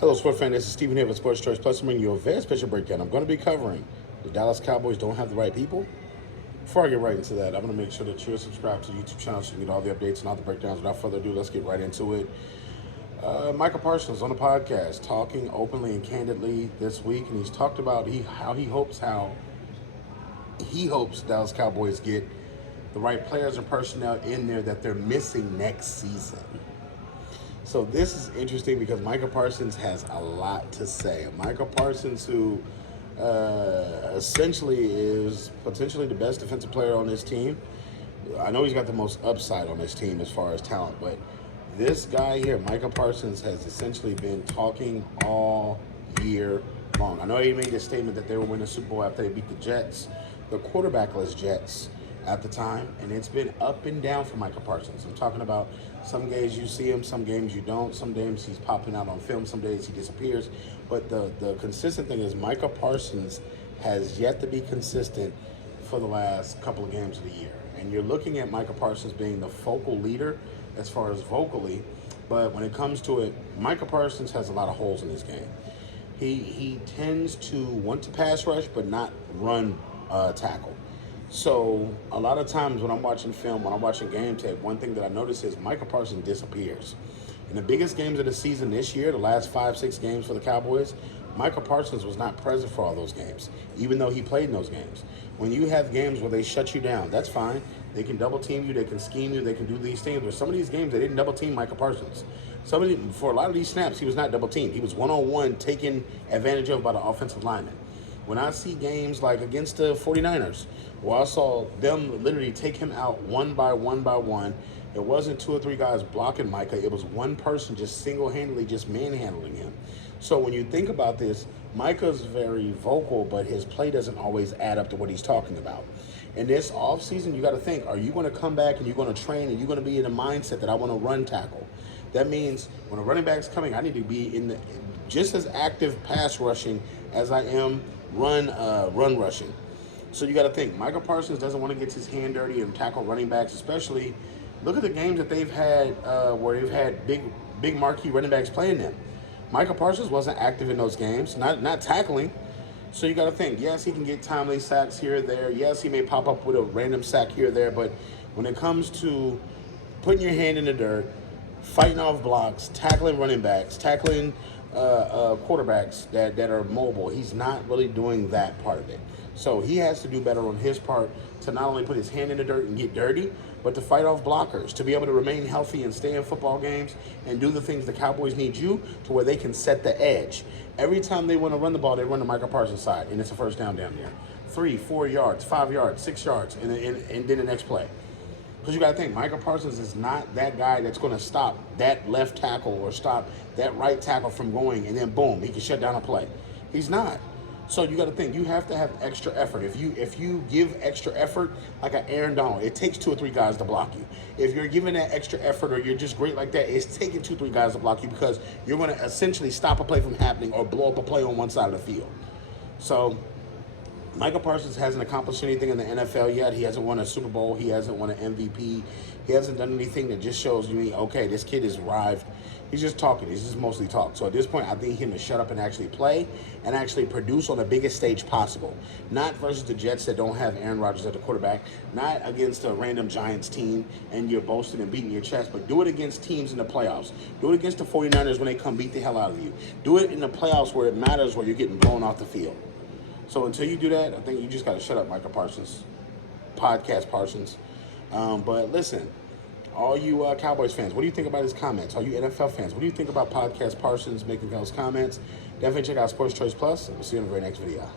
Hello, sports fan. This is Stephen here with Sports Choice Plus. I'm bringing you a very special breakdown. I'm going to be covering the Dallas Cowboys don't have the right people. Before I get right into that, I'm going to make sure that you're subscribed to the YouTube channel so you can get all the updates and all the breakdowns. Without further ado, let's get right into it. Michael Parsons on the podcast talking openly and candidly this week, and he's talked about how he hopes Dallas Cowboys get the right players and personnel in there that they're missing next season. So this is interesting because Michael Parsons has a lot to say. Michael Parsons, who essentially is potentially the best defensive player on this team. I know he's got the most upside on this team as far as talent, but this guy here, Michael Parsons, has essentially been talking all year long. I know he made a statement that they will win the Super Bowl after they beat the Jets, the quarterbackless Jets at the time, and it's been up and down for Michael Parsons. I'm talking about some games you see him, some games you don't, some games he's popping out on film, some days he disappears. But the consistent thing is Michael Parsons has yet to be consistent for the last couple of games of the year. And you're looking at Michael Parsons being the focal leader as far as vocally, but when it comes to it, Michael Parsons has a lot of holes in his game. He tends to want to pass rush but not run tackle. So a lot of times when I'm watching film, when I'm watching game tape, one thing that I notice is Michael Parsons disappears. In the biggest games of the season this year, the last 5-6 games for the Cowboys, Michael Parsons was not present for all those games, even though he played in those games. When you have games where they shut you down, that's fine. They can double team you, they can scheme you, they can do these things. But some of these games, they didn't double team Michael Parsons. For a lot of these snaps, he was not double teamed. He was one-on-one taken advantage of by the offensive lineman. When I see games like against the 49ers, where I saw them literally take him out one by one, it wasn't 2 or 3 guys blocking Micah. It was one person just single-handedly just manhandling him. So when you think about this, Micah's very vocal, but his play doesn't always add up to what he's talking about. In this offseason, you got to think, are you going to come back and you're going to train and you're going to be in a mindset that I want to run tackle? That means when a running back's coming, I need to be in the just as active pass rushing as I am run rushing. So you got to think, Michael Parsons doesn't want to get his hand dirty and tackle running backs, especially. Look at the games that they've had where they've had big marquee running backs playing them. Michael Parsons wasn't active in those games, not tackling. So you got to think, yes, he can get timely sacks here or there. Yes, he may pop up with a random sack here or there, but when it comes to putting your hand in the dirt, fighting off blocks, tackling running backs, tackling quarterbacks that are mobile, he's not really doing that part of it. So he has to do better on his part to not only put his hand in the dirt and get dirty, but to fight off blockers, to be able to remain healthy and stay in football games and do the things the Cowboys need you to where they can set the edge. Every time they want to run the ball, they run the Michael Parsons side, and it's a first down down there. 3, 4 yards, 5 yards, 6 yards, and then the next play. Because you got to think, Michael Parsons is not that guy that's going to stop that left tackle or stop that right tackle from going, and then boom, he can shut down a play. He's not. So you got to think, you have to have extra effort. If you give extra effort, like an Aaron Donald, it takes 2 or 3 guys to block you. If you're giving that extra effort or you're just great like that, it's taking 2 or 3 guys to block you because you're going to essentially stop a play from happening or blow up a play on one side of the field. So Michael Parsons hasn't accomplished anything in the NFL yet. He hasn't won a Super Bowl. He hasn't won an MVP. He hasn't done anything that just shows me, okay, this kid is arrived. He's just talking. He's just mostly talk. So at this point, I think him to shut up and actually play and actually produce on the biggest stage possible. Not versus the Jets that don't have Aaron Rodgers at the quarterback. Not against a random Giants team and you're boasting and beating your chest. But do it against teams in the playoffs. Do it against the 49ers when they come beat the hell out of you. Do it in the playoffs where it matters, where you're getting blown off the field. So until you do that, I think you just got to shut up, Michael Parsons. Podcast Parsons. But listen, all you Cowboys fans, what do you think about his comments? All you NFL fans, what do you think about Podcast Parsons making those comments? Definitely check out Sports Choice Plus, and we'll see you in the very next video.